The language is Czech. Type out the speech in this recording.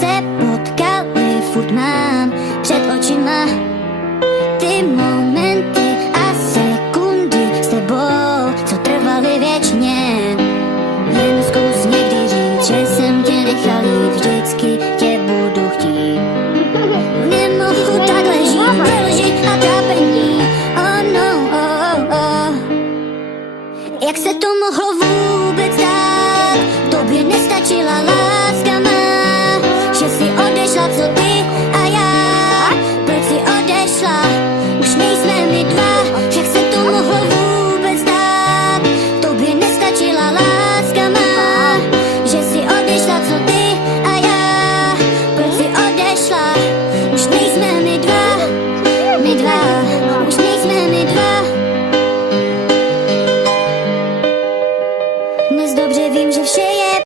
se potkali, furt mám před očima ty momenty a sekundy s tebou, co trvaly věčně. Jen zkus někdy říct, že jsem tě nechal jít, vždycky tě budu chtít. Nemohu takhle žít, ty lži a trápení, oh no, oh, oh. Jak se to mohlo vůbec dát, tobě nestačila láska.